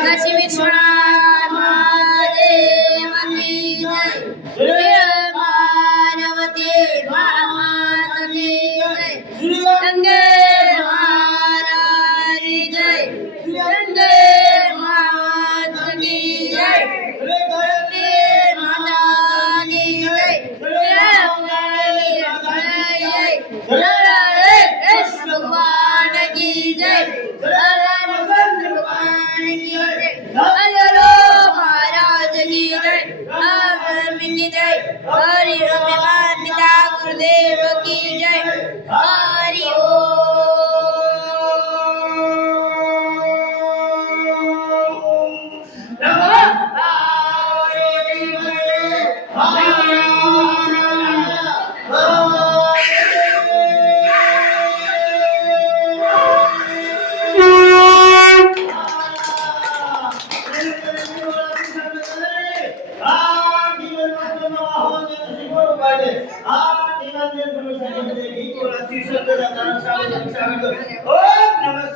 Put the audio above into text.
काशी विश्वनाथ महादेव की जय। जय पार्वती मात की जय। गंगे महाराज की जय। गंगे मात की जय। गंगे माता की जय। जय कृष्ण भगवान की जय। भगवान की जय। हरिलो महाराज की जय। की जय। हरि अभिमान पिता गुरुदेव की जय। हरि ओम नमः पार्वती